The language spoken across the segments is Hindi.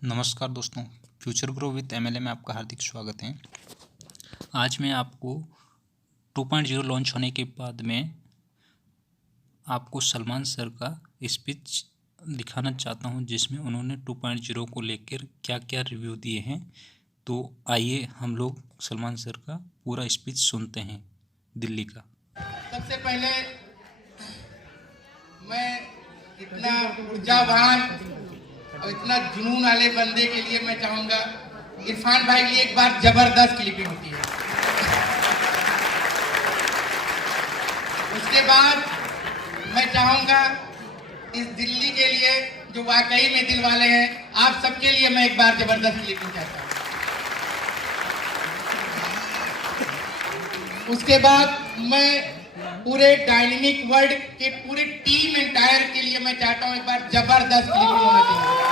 नमस्कार दोस्तों, फ्यूचर ग्रो विथ एमएलए में आपका हार्दिक स्वागत है। आज मैं आपको 2.0 लॉन्च होने के बाद में आपको सलमान सर का स्पीच दिखाना चाहता हूं, जिसमें उन्होंने 2.0 को लेकर क्या क्या रिव्यू दिए हैं। तो आइए हम लोग सलमान सर का पूरा स्पीच सुनते हैं दिल्ली का। सबसे पहले मैं इतना ऊर्जावान और इतना जुनून वाले बंदे के लिए मैं चाहूंगा इरफान भाई की एक बार जबरदस्त क्लिपिंग होती है। उसके बाद मैं चाहूंगा इस दिल्ली के लिए जो वाकई में दिल वाले हैं, आप सबके लिए मैं एक बार जबरदस्त क्लिपिंग चाहता हूं। उसके बाद मैं पूरे डायनेमिक वर्ल्ड के पूरी टीम एंटायर के लिए मैं चाहता हूं एक बार जबरदस्त क्लिपिंग होना चाहिए।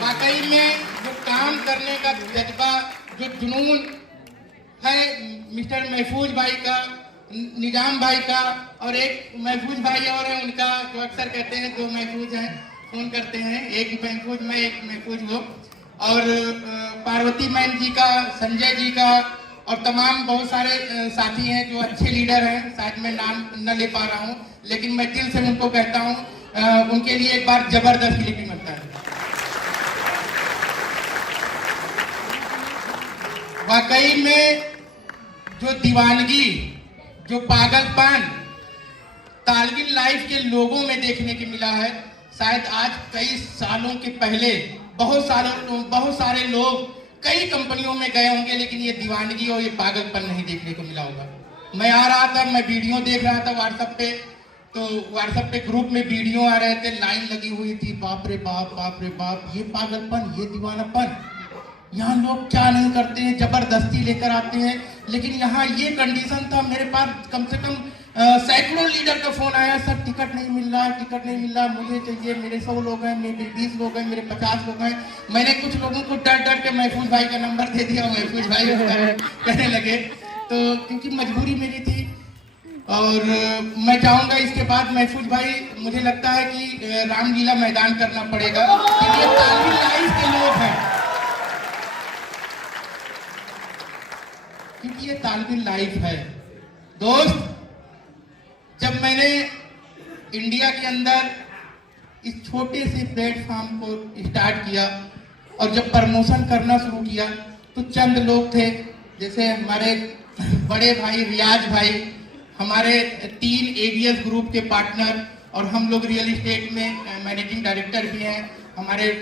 वाकई में जो काम करने का जज्बा, जो जुनून है मिस्टर महफूज भाई का, निजाम भाई का, और एक महफूज भाई और है उनका, जो अक्सर कहते हैं दो महफूज हैं, फोन करते हैं, एक महफूज मैं एक महफूज वो, और पार्वती मैम जी का, संजय जी का, और तमाम बहुत सारे साथी हैं जो अच्छे लीडर हैं। शायद मैं नाम न ले पा रहा हूं, लेकिन मैं दिल से उनको कहता हूं उनके लिए एक बार जबरदस्त क्लिपिंग बनता है। वाकई में जो दीवानगी, जो पागलपन तालविन लाइफ के लोगों में देखने को मिला है, शायद आज कई सालों के पहले बहुत सारे लोग कई कंपनियों में गए होंगे, लेकिन ये दीवानगी और ये पागलपन नहीं देखने को मिला होगा। मैं आ रहा था, मैं वीडियो देख रहा था व्हाट्सएप पे, तो व्हाट्सएप पे ग्रुप में वीडियो आ रहे थे, लाइन लगी हुई थी, बाप रे बाप, ये पागलपन, ये दीवानापन, यहाँ लोग क्या नहीं करते हैं, जबरदस्ती लेकर आते हैं। लेकिन यहाँ ये कंडीशन था, मेरे पास कम से कम सैकड़ों लीडर का फोन आया, सर टिकट नहीं मिल रहा, मुझे चाहिए, मेरे 100 लोग हैं, मेरे 20 लोग हैं, मेरे 50 लोग हैं। मैंने कुछ लोगों को डर के महफूज भाई का नंबर दे दिया, महफूज भाई कहने लगे, तो क्योंकि मजबूरी मेरी थी। और मैं चाहूंगा इसके बाद महफूज भाई, मुझे लगता है कि रामलीला मैदान करना पड़ेगा, क्योंकि ये तालविन लाइफ के लोग हैं, क्योंकि ये तालविन लाइफ है। दोस्त, जब मैंने इंडिया के अंदर इस छोटे से प्लेटफॉर्म को स्टार्ट किया और जब प्रमोशन करना शुरू किया, तो चंद लोग थे, जैसे हमारे बड़े भाई रियाज भाई, हमारे 3 एवीएस ग्रुप के पार्टनर, और हम लोग रियल एस्टेट में मैनेजिंग डायरेक्टर भी हैं, हमारे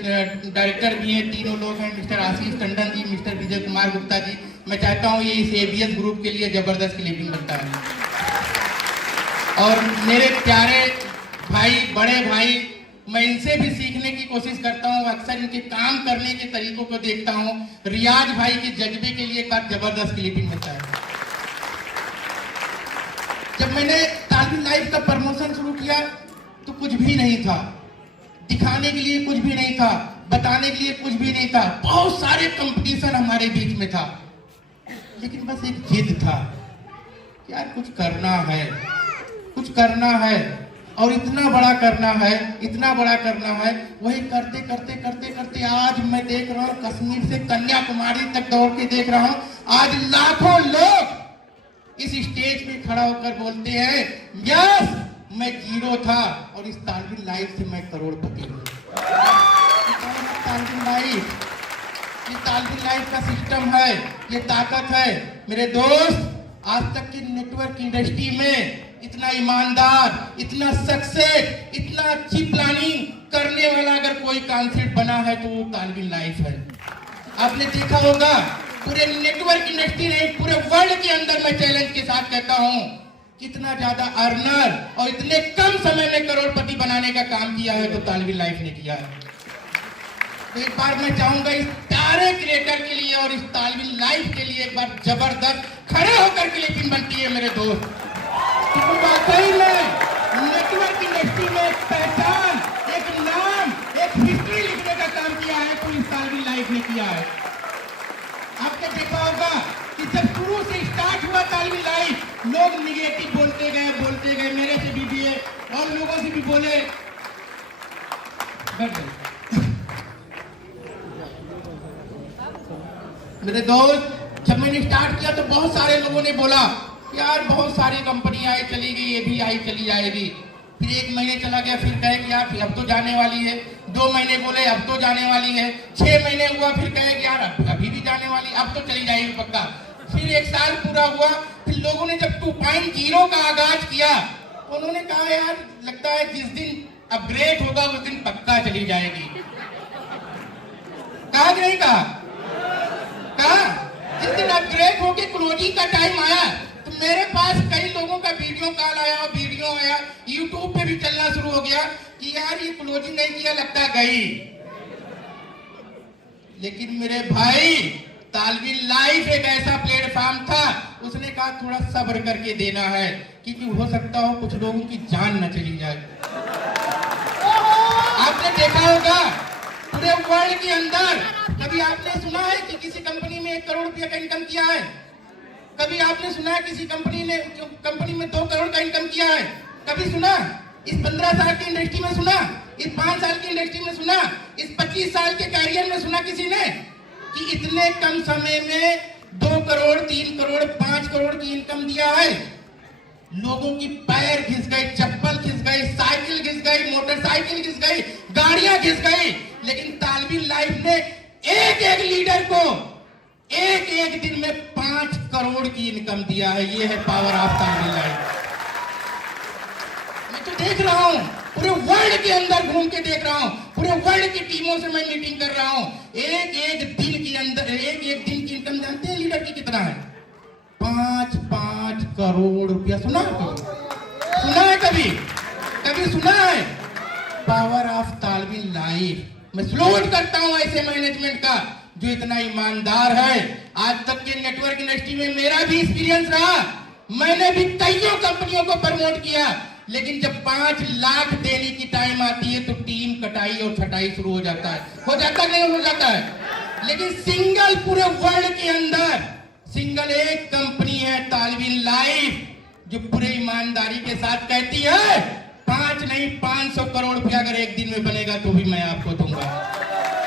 डायरेक्टर भी हैं, तीनों लोग हैं, मिस्टर आशीष टंडन जी, मिस्टर विजय कुमार गुप्ता जी। मैं चाहता हूँ ये इस एवीएस ग्रुप के लिए जबरदस्त क्लिपिंग बनता है। और मेरे प्यारे भाई, बड़े भाई, मैं इनसे भी सीखने की कोशिश करता हूँ, अक्सर इनके काम करने के तरीकों को देखता हूँ। रियाज भाई के जज्बे के लिए एक बार जबरदस्त क्लिपिंग होता है। जब मैंने तालविन लाइफ का प्रमोशन शुरू किया तो कुछ भी नहीं था, दिखाने के लिए कुछ भी नहीं था, बताने के लिए कुछ भी नहीं था, बहुत सारे कंपटीशन हमारे बीच में था, लेकिन बस एक जिद था, यार कुछ करना है और इतना बड़ा करना है। वही करते आज मैं देख रहा हूँ, कश्मीर से कन्याकुमारी तक दौड़ के देख रहा हूँ, आज लाखों लोग इस स्टेज पे खड़ा होकर बोलते हैं, यस मैं जीरो था और इस तालविन लाइफ से मैं करोड़पति हूँ। ये तालविन लाइफ का सिस्टम है, ये ताकत है। मेरे दोस्त, आज तक की नेटवर्क इंडस्ट्री में इतना ईमानदार, इतना सक्सेस, इतना अच्छी प्लानिंग करने वाला अगर कोई कॉन्सेप्ट बना है तो वो तालविन लाइफ है। आपने देखा होगा, पूरे नेटवर्क इंडस्ट्री नहीं, पूरे वर्ल्ड के अंदर मैं चैलेंज के साथ कहता हूं, कितना ज्यादा अर्नर और इतने कम समय में करोड़पति बनाने का काम किया है तो तालविन लाइफ ने किया है। तो एक बार मैं चाहूंगा इस प्यारे क्रिएटर के लिए और इस तालविन लाइफ के लिए एक बार जबरदस्त खड़े होकर क्लिपिंग बनती है मेरे दोस्त। वाकई में नेटवर्क इंडस्ट्री में एक पहचान, एक नाम, एक हिस्ट्री लिखने का काम किया है तो इस तालविन लाइफ ने किया है। आपने देखा होगा कि जब शुरू से स्टार्ट हुआ तालविन लाइफ, लोग निगेटिव बोलते गए, मेरे से भी और लोगों से भी बोले, मेरे दोस्त, जब मैंने स्टार्ट किया तो बहुत सारे लोगों ने बोला यार बहुत सारी कंपनी आई चली गई, ये भी आई चली जाएगी। फिर 1 महीने चला गया, फिर कहे कि यार अब तो जाने वाली है। 2 महीने बोले अब तो जाने वाली है। 6 महीने हुआ, फिर कहे कि यार अभी भी जाने वाली, अब तो चली जाएगी पक्का। फिर 1 साल पूरा हुआ। फिर लोगों ने जब 2.0 का आगाज किया, उन्होंने कहा यार लगता है जिस दिन अपग्रेड होगा उस दिन पक्का चली जाएगी। कहा कि नहीं कहा? जिस दिन अपग्रेड होके क्लोजिंग का टाइम आया तो मेरे पास कई लोगों का वीडियो कॉल आया और वीडियो आया, यूट्यूब पे भी चलना शुरू हो गया कि यार ये क्लोजिंग नहीं किया, लगता गई। लेकिन मेरे भाई, तालविन लाइफ एक ऐसा प्लेटफॉर्म था, उसने कहा थोड़ा सब्र करके देना है, क्योंकि हो सकता हो कुछ लोगों की जान न चली जाए। आपने देखा होगा पूरे वर्ल्ड के अंदर, कभी आपने सुना है कि किसी कंपनी में 1 करोड़ रुपया का इनकम किया है? कभी आपने सुना है किसी कंपनी में 2 करोड़ का इनकम किया है? कभी सुना? इस 15 साल की इंडस्ट्री में सुना? इस 5 साल की इंडस्ट्री में सुना? इस 25 साल के कैरियर में सुना किसी ने कि इतने कम समय में 2 करोड़, 3 करोड़, 5 करोड़ की इनकम दिया है? लोगों की पैर घिस गए, चप्पल घिस गई, साइकिल घिस गई, मोटरसाइकिल घिस गई, गाड़ियां घिस गई, लेकिन तालविन लाइफ ने एक लीडर को एक दिन में 5 करोड़ की इनकम दिया है। ये है पावर ऑफ तालविन लाइफ। मैं तो देख रहा हूं, पूरे वर्ल्ड के अंदर घूम के देख रहा हूं, पूरे वर्ल्ड की टीमों से मैं मीटिंग कर रहा हूं। एक दिन के अंदर एक दिन की इनकम जानते हैं लीडर की कितना है? 5 करोड़ रुपया। सुना है कभी सुना है? Power of Talwin life. मैं सलूट करता हूं ऐसे मैनेजमेंट का जो इतना ईमानदार है। आज तक के नेटवर्क इंडस्ट्री में मेरा भी एक्सपीरियंस रहा, मैंने भी कईयों कंपनियों को प्रमोट किया, लेकिन जब 5 लाख देने की टाइम आती है तो टीम कटाई और छटाई शुरू हो जाता है। हो जाता नहीं हो जाता है? लेकिन सिंगल पूरे वर्ल्ड के अंदर सिंगल एक कंपनी है तालविन लाइफ, जो पूरे ईमानदारी के साथ कहती है 5 नहीं 500 करोड़ रुपया अगर एक दिन में बनेगा तो भी मैं आपको दूंगा।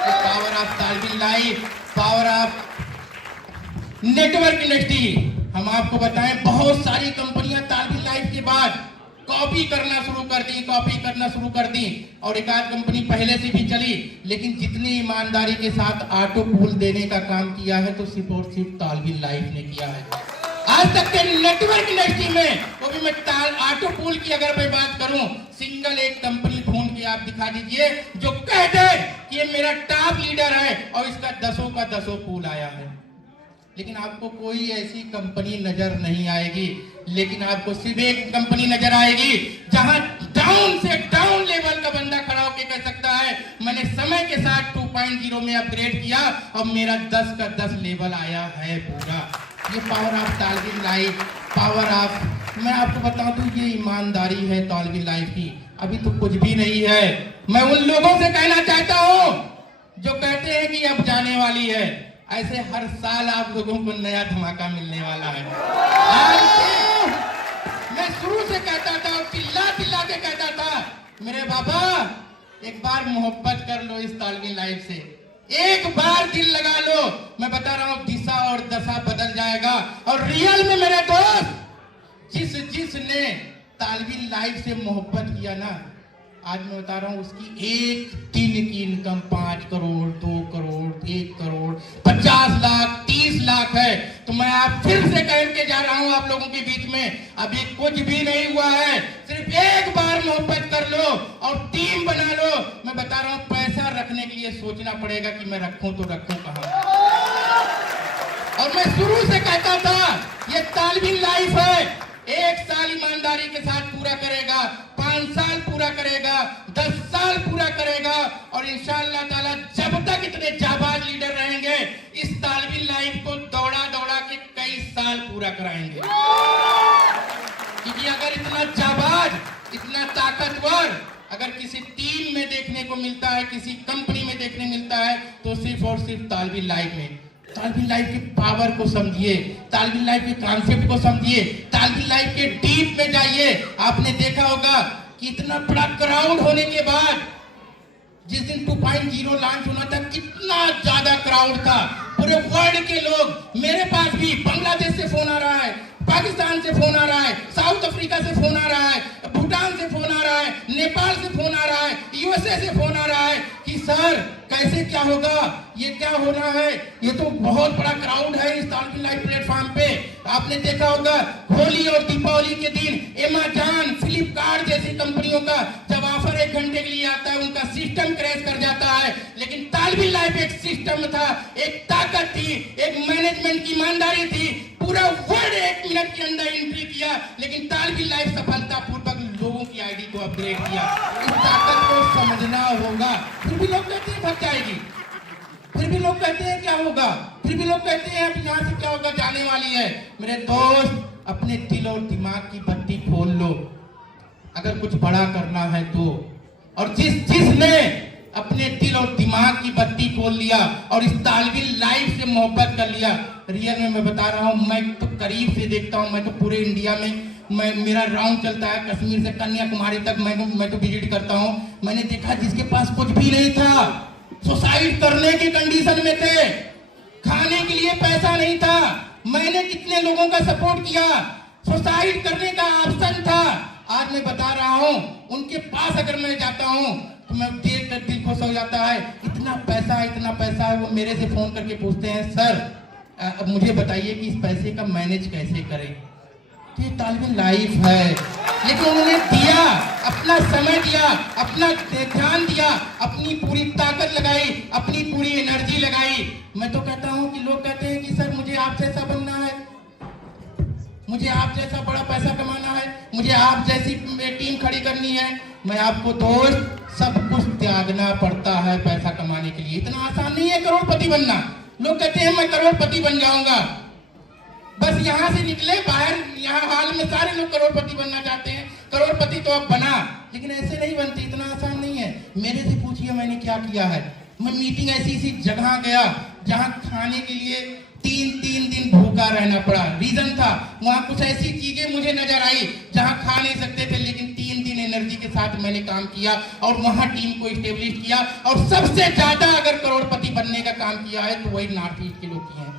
Power of Talwin life, power of network industry. हम आपको बताएं बहुत सारी कंपनियां तालविन लाइफ के बाद कॉपी करना शुरू कर दी और एक आध कंपनी पहले से भी चली, लेकिन जितनी ईमानदारी के साथ ऑटो पूल देने का काम किया है तो सिर्फ और सिर्फ तालविन लाइफ ने किया है। आज तक के नेटवर्क इंडस्ट्री में, वो भी मैं ऑटो पूल की अगर मैं बात करूं, सिंगल एक कंपनी ढूंढ के आप दिखा दीजिए जो कह दे कि ये मेरा टॉप लीडर है और इसका 10 का 10 पूल आया है। लेकिन आपको कोई ऐसी कंपनी नजर नहीं आएगी, लेकिन आपको सिर्फ एक कंपनी नजर आएगी जहां डाउन से डाउन लेवल का बंदा खड़ा होकर कह सकता है मैंने समय के साथ 2.0 में अपग्रेड किया और मेरा 10 का 10 लेवल आया है पूरा। ये power of Talwin life, power of, मैं आपको बताऊं तो ये ईमानदारी है तालविन लाइफ की। अभी तो कुछ भी नहीं है। मैं उन लोगों से कहना चाहता हूं जो कहते हैं कि अब जाने वाली है, ऐसे हर साल आप लोगों को नया धमाका मिलने वाला है। मैं शुरू से कहता था, चिल्ला के कहता था, मेरे बाबा एक बार मोहब्बत कर लो इस तालविन लाइफ से, एक बार दिल लगा लो, मैं बता रहा हूं दिशा और दशा बदल जाएगा। और रियल में मेरे दोस्त, जिसने तालविन लाइफ से मोहब्बत किया ना, आज मैं बता रहा हूं उसकी एक दिन की इनकम 5 करोड़, 2 करोड़, 1 करोड़, 50 लाख, 30 लाख है। तो मैं आप फिर से कह के जा रहा हूं आप लोगों के बीच में, अभी कुछ भी नहीं हुआ है, सिर्फ एक बार मोहब्बत कर लो और टीम बना लो। मैं बता रहा हूं पैसा रखने के लिए सोचना पड़ेगा कि मैं रखूं तो रखूं कहां। और मैं शुरू से कहता था ये तालविन लाइफ है, 1 साल ईमानदारी के साथ पूरा करेगा, 5 साल पूरा करेगा, 10 साल पूरा करेगा, और इंशाअल्लाह ताला जब तक इतने जाबाज लीडर रहेंगे इस तालविन लाइफ को दौड़ा के कई साल पूरा कराएंगे। क्योंकि अगर इतना जाबाज, इतना ताकतवर अगर किसी टीम में देखने को मिलता है, किसी कंपनी में देखने मिलता है, तो सिर्फ और सिर्फ तालविन लाइफ में। तालविन लाइफ की पावर को समझिए, तालविन लाइफ के कॉन्सेप्ट को समझिए, तालविन लाइफ के डीप में जाइए। आपने देखा होगा कि इतना बड़ा क्राउड होने के बाद जिस दिन 2.0 लॉन्च होना था, कितना ज्यादा क्राउड था। पूरे वर्ल्ड के लोग, मेरे पास भी बांग्लादेश से फोन आ रहा है, पाकिस्तान से फोन आ रहा है, साउथ अफ्रीका से फोन आ रहा है, भूटान से फोन आ रहा है, नेपाल से फोन आ रहा है, यूएसए से फोन आ रहा है कि सर कैसे क्या होगा, ये क्या हो रहा है, ये तो बहुत बड़ा क्राउड है इस तालविन लाइव प्लेटफॉर्म पे। आपने देखा होगा होली और दीपावली के दिन अमेज़न, फ्लिपकार्ट जैसी कंपनियों का जब ऑफर 1 घंटे के लिए आता है उनका सिस्टम क्रैश कर जाता है, लेकिन तालविन लाइव एक सिस्टम था, एक ताकत थी, एक मैनेजमेंट की ईमानदारी थी, पूरा वर्ल्ड 1 मिनट के अंदर एंट्री किया, लेकिन तालविन लाइव सफलतापूर्वक लोगों की आईडी को अपग्रेड किया। इस ताकत को समझना होगा। फिर भी लोग कहते हैं थक जाएगी, फिर भी लोग कहते हैं क्या होगा, फिर भी लोग कहते हैं अब यहाँ से क्या होगा, जाने वाली है। मेरे दोस्त, अपने दिल और दिमाग की बत्ती खोल लो अगर कुछ बड़ा करना है तो। और जिसने अपने दिल और दिमाग की बत्ती खोल लिया और इस तालविन लाइव से मोहब्बत कर लिया, रियल में मैं बता रहा हूँ, मैं तो करीब से देखता हूँ, मैं तो पूरे इंडिया में मेरा राउंड चलता है, कश्मीर से कन्याकुमारी तक मैं तो विजिट करता हूँ। मैंने देखा जिसके पास कुछ भी नहीं था, सुसाइड करने की कंडीशन में थे, खाने के लिए पैसा नहीं था, मैंने कितने लोगों का सपोर्ट किया, सुसाइड करने का ऑप्शन था। आज मैं बता रहा हूँ, उनके पास अगर मैं जाता हूँ तो मैं देख कर दिल खुश हो जाता है। इतना पैसा है, वो मेरे से फोन करके पूछते हैं सर मुझे बताइए कि इस पैसे का मैनेज कैसे करें। तो ये तालविन लाइफ है, लेकिन उन्होंने दिया, अपना समय दिया, अपना ध्यान दिया, अपनी पूरी ताकत लगाई, अपनी पूरी एनर्जी लगाई। मैं तो कहता हूँ कि लोग कहते हैं कि सर मुझे आप जैसा बनना है, मुझे आप जैसा बड़ा पैसा कमाना है, मुझे आप जैसी टीम खड़ी करनी है। मैं आपको दोस्त, सब कुछ त्यागना पड़ता है पैसा कमाने के लिए। इतना आसान नहीं है करोड़पति बनना। लोग कहते हैं मैं करोड़पति बन जाऊंगा, बस यहाँ से निकले बाहर, यहाँ हाल में सारे लोग करोड़पति बनना चाहते हैं, करोड़पति तो अब बना, लेकिन ऐसे नहीं बनती, इतना आसान नहीं है। मेरे से पूछिए मैंने क्या किया है। मैं मीटिंग ऐसी जगह गया जहाँ खाने के लिए 3 दिन भूखा रहना पड़ा। रीजन था वहाँ कुछ ऐसी चीजें मुझे नजर आई जहाँ खा नहीं सकते थे, लेकिन 3 दिन एनर्जी के साथ मैंने काम किया और वहाँ टीम को स्टेब्लिश किया। और सबसे ज्यादा अगर करोड़पति बनने का काम किया है तो वही नॉर्थ ईस्ट के लोग किए हैं।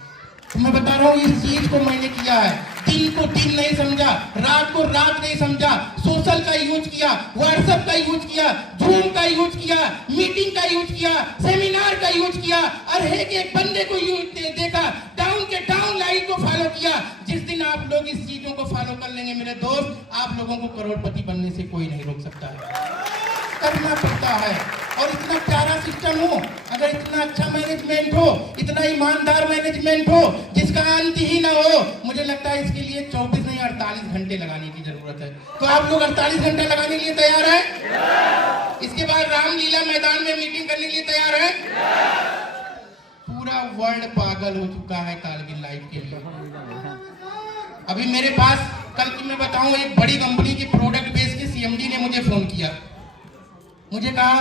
तो मैं बता रहा हूँ इस चीज को मैंने किया है। दिन को दिन नहीं समझा, रात को रात नहीं समझा, सोशल का यूज किया, व्हाट्सएप का यूज किया, जूम का यूज किया, मीटिंग का यूज किया, सेमिनार का यूज किया, और एक बंदे को यूज देखा, डाउन के डाउन लाइन को फॉलो किया। जिस दिन आप लोग इस चीजों को फॉलो कर लेंगे मेरे दोस्त, आप लोगों को करोड़पति बनने से कोई नहीं रोक सकता है। करना पड़ता है। और इतना प्यारा सिस्टम हो, अगर इतना अच्छा मैनेजमेंट हो, इतना ईमानदार मैनेजमेंट हो जिसका अंत ही ना हो, मुझे लगता है इसके लिए 24 नहीं 48 घंटे लगाने की जरूरत है। तो आप लोग 48 घंटे लगाने के लिए तैयार हैं? इसके बाद रामलीला मैदान में मीटिंग करने के लिए तैयार हैं? पूरा वर्ल्ड पागल हो चुका है तालविन लाइव के लिए। अभी मेरे पास कल की मैं बताऊं, एक बड़ी कंपनी की प्रोडक्ट बेस के सीएमडी ने मुझे फोन किया, मुझे कहा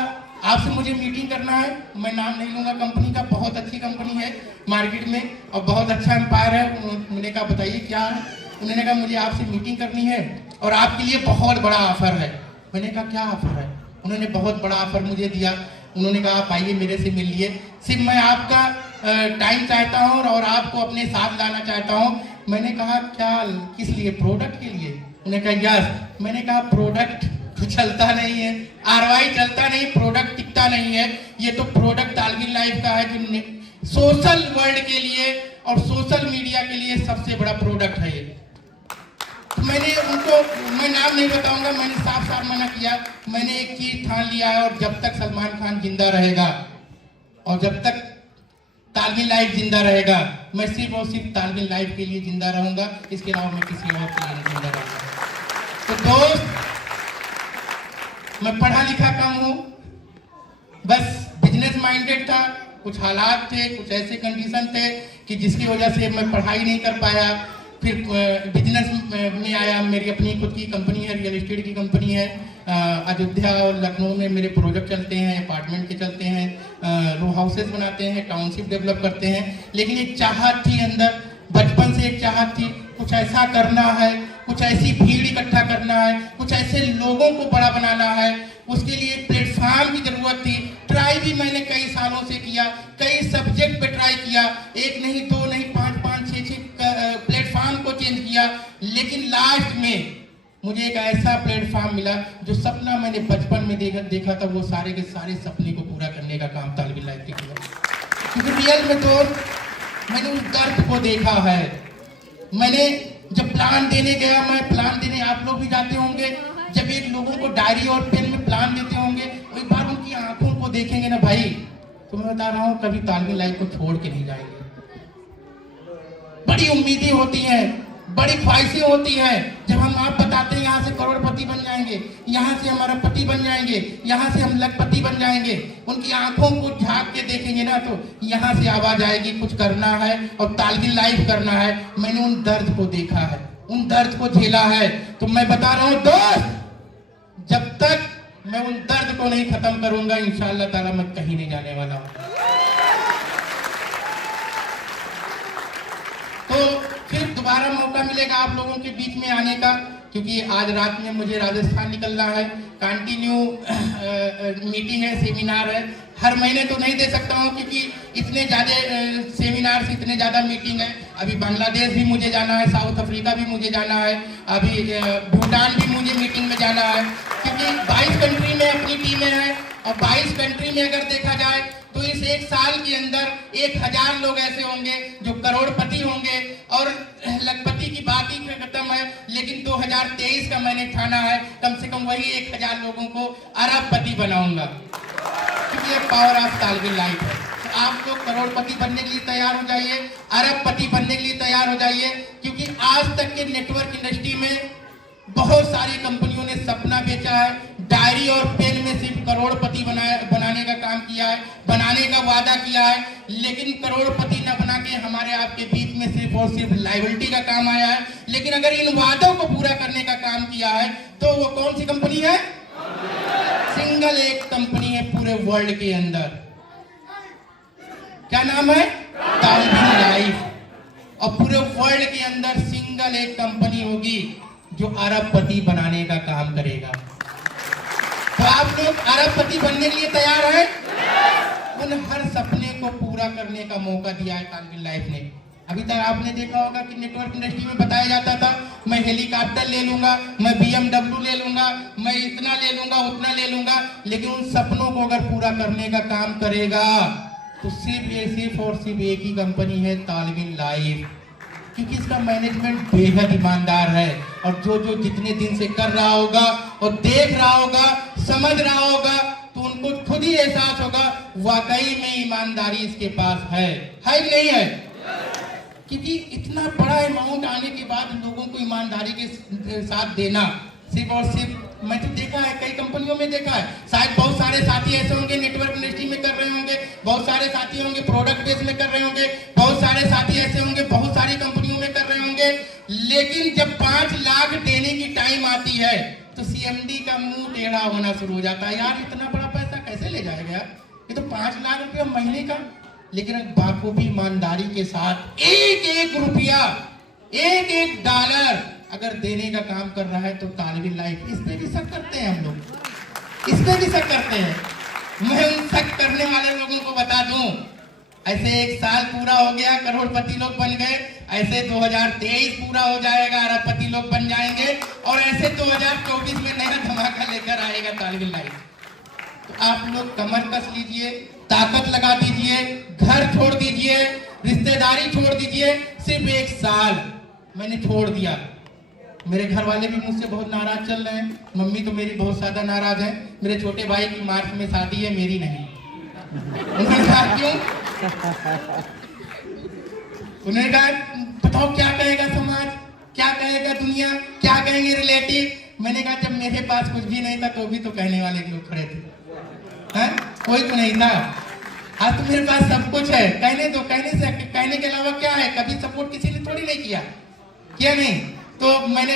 आपसे मुझे मीटिंग करना है। मैं नाम नहीं लूंगा कंपनी का, बहुत अच्छी कंपनी है मार्केट में और बहुत अच्छा एम्पायर है। मैंने कहा बताइए क्या है। उन्होंने कहा मुझे आपसे मीटिंग करनी है और आपके लिए बहुत बड़ा ऑफर है। मैंने कहा क्या ऑफर है। उन्होंने बहुत बड़ा ऑफर मुझे दिया। उन्होंने कहा आप आइए मेरे से मिल लिए, सिर्फ मैं आपका टाइम चाहता हूँ और आपको अपने साथ लाना चाहता हूँ। मैंने कहा क्या, किस लिए? प्रोडक्ट के लिए? उन्होंने कहा यस। मैंने कहा प्रोडक्ट तो चलता नहीं है, आरवाई चलता नहीं, प्रोडक्ट टिकता नहीं है। ये तो प्रोडक्ट तालविन लाइव का है जो सोशल वर्ल्ड के लिए और सोशल मीडिया के लिए सबसे बड़ा प्रोडक्ट है ये। मैंने उनको, मैं नाम नहीं बताऊंगा, मैंने साफ साफ मना किया। मैंने एक चीज ठान लिया है, और जब तक सलमान खान जिंदा रहेगा और जब तक तालविन लाइव जिंदा रहेगा, मैं सिर्फ और सिर्फ तालविन लाइव के लिए जिंदा रहूंगा। इसके अलावा मैं किसी और के लिए नहीं जिंदा रहूंगा। तो दोस्त, मैं पढ़ा लिखा कम हूँ, बस बिजनेस माइंडेड था। कुछ हालात थे, कुछ ऐसे कंडीशन थे कि जिसकी वजह से मैं पढ़ाई नहीं कर पाया। फिर बिजनेस में आया। मेरी अपनी खुद की कंपनी है, रियल एस्टेट की कंपनी है। अयोध्या और लखनऊ में मेरे प्रोजेक्ट चलते हैं, अपार्टमेंट के चलते हैं, रो हाउसेस बनाते हैं, टाउनशिप डेवलप करते हैं। लेकिन एक चाहत थी अंदर, बचपन से एक चाहत थी, कुछ ऐसा करना है, कुछ ऐसी भीड़ इकट्ठा करना है, कुछ ऐसे लोगों को बड़ा बनाना है। उसके लिए प्लेटफॉर्म की जरूरत थी। ट्राई भी मैंने कई सालों से किया, कई सब्जेक्ट पे ट्राई किया, एक नहीं, दो नहीं, पांच पांच, छह प्लेटफॉर्म को चेंज किया, लेकिन लास्ट में मुझे एक ऐसा प्लेटफॉर्म मिला जो सपना मैंने बचपन में देखा था, वो सारे के सारे सपने को पूरा करने का काम तालिबिन लाइफ ने किया। क्योंकि रियल में तो मैंने उस दर्द को देखा है। मैंने जब प्लान देने गया, मैं प्लान देने, आप लोग भी जाते होंगे, जब एक लोगों को डायरी और पेन में प्लान देते होंगे, एक बार उनकी आंखों को देखेंगे ना भाई, तो मैं बता रहा हूँ कभी तालिबिन लाइफ को छोड़ के नहीं जाएंगे। बड़ी उम्मीदें होती हैं, बड़ी ख्वाहिशें होती हैं। जब हम आप बताते हैं यहाँ से करोड़पति बन जाएंगे, यहाँ से हमारा पति बन जाएंगे, यहाँ से हम लखपति बन जाएंगे, उनकी आंखों को झांक के देखेंगे ना, तो यहाँ से आवाज आएगी कुछ करना है और तालिबिन लाइफ करना है। मैंने उन दर्द को देखा है, उन दर्द को झेला है। तो मैं बता रहा हूँ दोस्त, जब तक मैं उन दर्द को नहीं खत्म करूंगा, इंशाअल्लाह ताला मैं कहीं नहीं जाने वाला हूं। तो फिर दोबारा मौका मिलेगा आप लोगों के बीच में आने का, क्योंकि आज रात में मुझे राजस्थान निकलना है। कंटिन्यू मीटिंग है, सेमिनार है। हर महीने तो नहीं दे सकता हूं, क्योंकि इतने ज़्यादा सेमिनार से इतने ज़्यादा मीटिंग है। अभी बांग्लादेश भी मुझे जाना है, साउथ अफ्रीका भी मुझे जाना है, अभी भूटान भी मुझे मीटिंग में जाना है, क्योंकि 22 कंट्री में अपनी टीमें हैं। और 22 कंट्री में अगर देखा जाए तो इस एक साल के अंदर 1000 लोग ऐसे होंगे जो करोड़पति होंगे, और लखपति की बात ही खत्म है। लेकिन 2023 का मैंने ठाना है, कम से कम वही 1000 लोगों को अरबपति बनाऊंगा, क्योंकि ये पावर ऑफ तालिबिन लाइफ है। तो आप लोग करोड़पति बनने के लिए तैयार हो जाइए, अरबपति बनने के लिए तैयार हो जाइए, क्योंकि आज तक के नेटवर्क इंडस्ट्री में बहुत सारी कंपनियों ने सपना बेचा है, डायरी और पेन में सिर्फ करोड़पति बनाने का काम किया है, बनाने का वादा किया है, लेकिन करोड़पति न बना के हमारे आपके बीच में सिर्फ और सिर्फ लायबिलिटी का काम आया है। लेकिन अगर इन वादों को पूरा करने का काम किया है तो वो कौन सी कंपनी है? सिंगल एक कंपनी है पूरे वर्ल्ड के अंदर, क्या नाम है? तालिबिन लाइफ। और पूरे वर्ल्ड के अंदर सिंगल एक कंपनी होगी जो अरबपति बनाने का काम करेगा। तो आप लोग अरबपति बनने के लिए तैयार हैं? उन हर सपने को पूरा करने का मौका दिया है तालिबिन लाइफ ने। अभी तक आपने देखा होगा कि नेटवर्क इंडस्ट्री में बताया जाता था मैं हेलीकॉप्टर ले लूंगा, मैं BMW ले लूंगा, मैं इतना ले लूंगा, उतना ले लूंगा, लेकिन उन सपनों को अगर पूरा करने का काम करेगा तो सिर्फ और सिर्फ एक ही कंपनी है, तालिबिन लाइफ। क्योंकि इसका मैनेजमेंट बेहद ईमानदार है, और जो जितने दिन से कर रहा होगा और देख रहा होगा, समझ रहा होगा, तो उनको खुद ही एहसास होगा वाकई में ईमानदारी इसके पास है कि नहीं है। क्योंकि इतना बड़ा अमाउंट आने के बाद लोगों को ईमानदारी के साथ देना, सिर्फ और सिर्फ मैं तो देखा है, कई कंपनियों में देखा है, शायद बहुत सारे साथी ऐसे होंगे नेटवर्क इंडस्ट्री में कर रहे होंगे, बहुत सारे साथी होंगे प्रोडक्ट बेस में कर रहे होंगे, बहुत सारे साथी ऐसे होंगे बहुत सारी कंपनियों में कर रहे होंगे, लेकिन जब 5 लाख देने की टाइम आती है तो CMD का मुंह टेढ़ा होना शुरू हो जाता है। यार इतना बड़ा पैसा कैसे ले जाएगा यार, ये तो 5 लाख रुपया महीने का। लेकिन बाखूबी ईमानदारी के साथ एक एक रुपया, एक एक डॉलर अगर देने का काम कर रहा है तो तालिबिन लाइफ इस पे भी शक करते हैं, हम लोग इस पे भी शक करते हैं। मैं उन शक करने वाले लोगों को बता दूं, ऐसे 1 साल पूरा हो गया, करोड़पति लोग बन गए, ऐसे 2023 पूरा हो जाएगा, अरबपति लोग बन जाएंगे, और ऐसे 2024 में नया धमाका लेकर आएगा तालिबिन लाइफ। तो आप लोग कमर कस लीजिए, ताकत लगा दीजिए, घर छोड़ दीजिए, रिश्तेदारी छोड़ दीजिए। सिर्फ 1 साल मैंने छोड़ दिया। मेरे घर वाले भी मुझसे बहुत नाराज चल रहे हैं, मम्मी तो मेरी बहुत ज्यादा नाराज है। मेरे छोटे भाई की मार्च में शादी है, मेरी नहीं। उन्होंने कहा क्यों? उन्होंने कहा बताओ क्या कहेगा समाज, क्या कहेगा दुनिया, क्या कहेंगे रिलेटिव। मैंने कहा जब मेरे पास कुछ भी नहीं था तो भी तो कहने वाले लोग खड़े थे, हैं? कोई तो नहीं था। आज तो मेरे पास सब कुछ है, कहने दो, कहने के अलावा क्या है? कभी सपोर्ट किसी ने थोड़ी नहीं किया नहीं। तो मैंने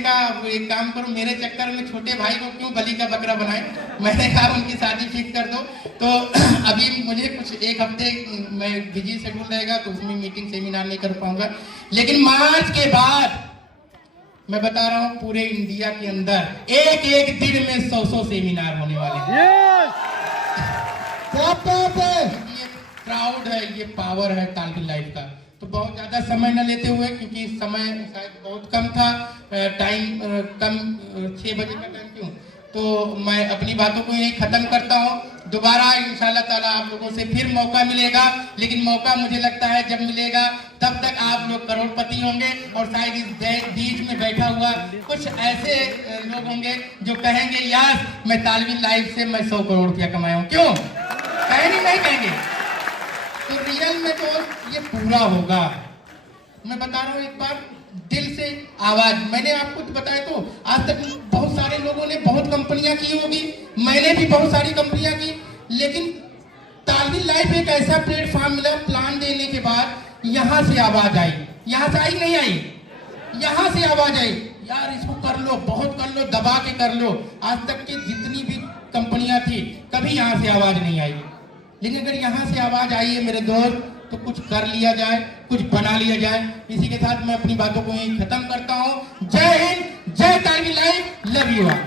कहा एक काम करो, मेरे चक्कर में छोटे भाई को क्यों बलि का बकरा बनाए। मैंने कहा उनकी शादी फिक्स कर दो। तो अभी मुझे कुछ 1 हफ्ते मैं बिजी शेड्यूल रहेगा, तो उसमें मीटिंग सेमिनार नहीं कर पाऊंगा। लेकिन मार्च के बाद मैं बता रहा हूँ पूरे इंडिया के अंदर एक दिन में 100 सेमिनार होने वाले हैं। प्राउड है, ये पावर है तालविन लाइफ का। तो बहुत ज़्यादा समय न लेते हुए, क्योंकि समय शायद बहुत कम था, टाइम कम, 6 बजे का टाइम क्यों, तो मैं अपनी बातों को यही ख़त्म करता हूँ। दोबारा इंशाल्लाह ताला आप लोगों से फिर मौका मिलेगा, लेकिन मौका मुझे लगता है जब मिलेगा तब तक आप लोग करोड़पति होंगे, और शायद इस बीच में बैठा हुआ कुछ ऐसे लोग होंगे जो कहेंगे यस मैं तालविन लाइफ से मैं 100 करोड़ रुपया कमाया हूँ। क्यों कहेंगे? नहीं कहेंगे? तो रियल में तो ये पूरा होगा। मैं बता रहा हूँ एक बार दिल से आवाज, मैंने आपको तो बताया, तो आज तक बहुत सारे लोगों ने बहुत कंपनियां की होगी, मैंने भी बहुत सारी कंपनियां की, लेकिन तालविन लाइफ एक ऐसा प्लेटफॉर्म मिला, प्लान देने के बाद यहाँ से आवाज आई। यहाँ से आई नहीं आई? यहाँ से आवाज आई, यार इसको कर लो, बहुत कर लो, दबा के कर लो। आज तक की जितनी भी कंपनियां थी कभी यहाँ से आवाज नहीं आई, लेकिन अगर यहाँ से आवाज आई है मेरे दोस्त, तो कुछ कर लिया जाए, कुछ बना लिया जाए। इसी के साथ मैं अपनी बातों को यहीं खत्म करता हूँ। जय हिंद, जय तालविन लाइफ, लव यू ऑल।